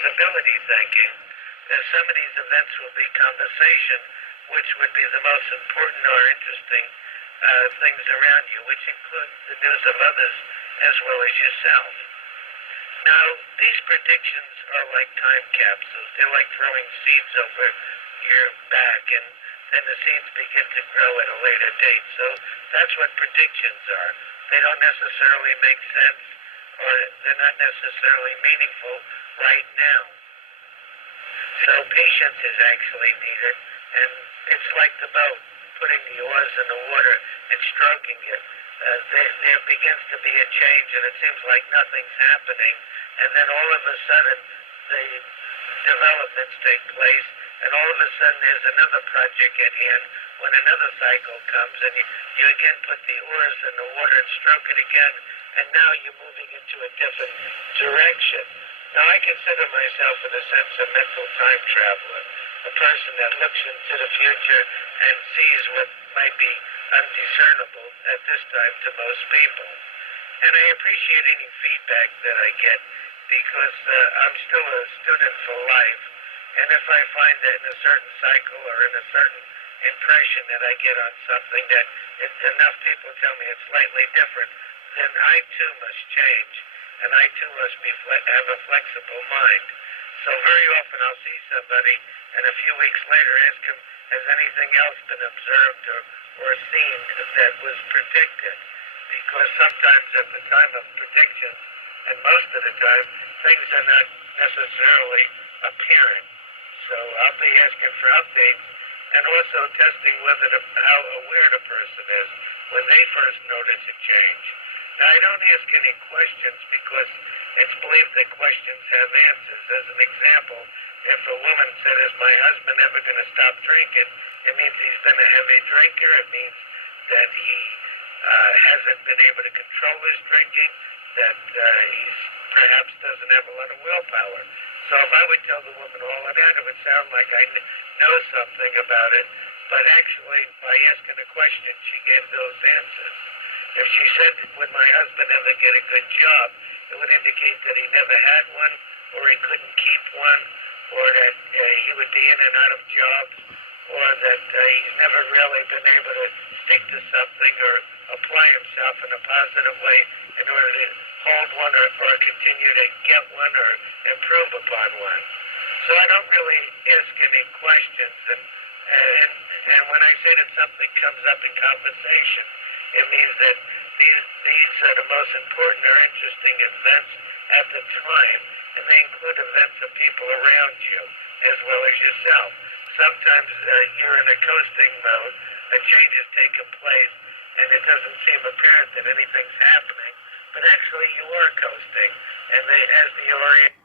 plausibility thinking. Some of these events will be conversation, which would be the most important or interesting things around you, which include the news of others as well as yourself. Now, these predictions are like time capsules. They're like throwing seeds over your back, and then the seeds begin to grow at a later date. So that's what predictions are. They don't necessarily make sense, or they're not necessarily meaningful right now. So patience is actually needed, and it's like the boat, putting the oars in the water and stroking it. There begins to be a change, and it seems like nothing's happening, and then all of a sudden the developments take place, and all of a sudden there's another project at hand when another cycle comes, and you again put the oars in the water and stroke it again, and now you're moving into a different direction. Now, I consider myself, in a sense, a mental time traveler, a person that looks into the future and sees what might be undiscernible at this time to most people. And I appreciate any feedback that I get, because I'm still a student for life, and if I find that in a certain cycle or in a certain impression that I get on something that enough people tell me it's slightly different, then I too must change, and I too must have a flexible mind. So very often I'll see somebody, and a few weeks later ask him, has anything else been observed or seen that was predicted? Because sometimes at the time of predictions, and most of the time, things are not necessarily apparent. So I'll be asking for updates, and also testing how aware the person is when they first notice a change. Now, I don't ask any questions because it's believed that questions have answers. As an example, if a woman said, is my husband ever going to stop drinking, it means he's been a heavy drinker. It means that he hasn't been able to control his drinking, that he perhaps doesn't have a lot of willpower. So if I would tell the woman all of that, it would sound like I know something about it, but actually, by asking a question, she gave those answers. If she said, would my husband ever get a good job, it would indicate that he never had one, or he couldn't keep one, or that he would be in and out of jobs, or that he's never really been able to stick to something or apply himself in a positive way in order to hold one or continue to get one or improve upon one. So I don't really ask any questions, and when I say that something comes up in conversation, it means that these are the most important or interesting events at the time, and they include events of people around you as well as yourself. Sometimes you're in a coasting mode, a change has taken place, and it doesn't seem apparent that anything's happening, but actually you are coasting, and as the orient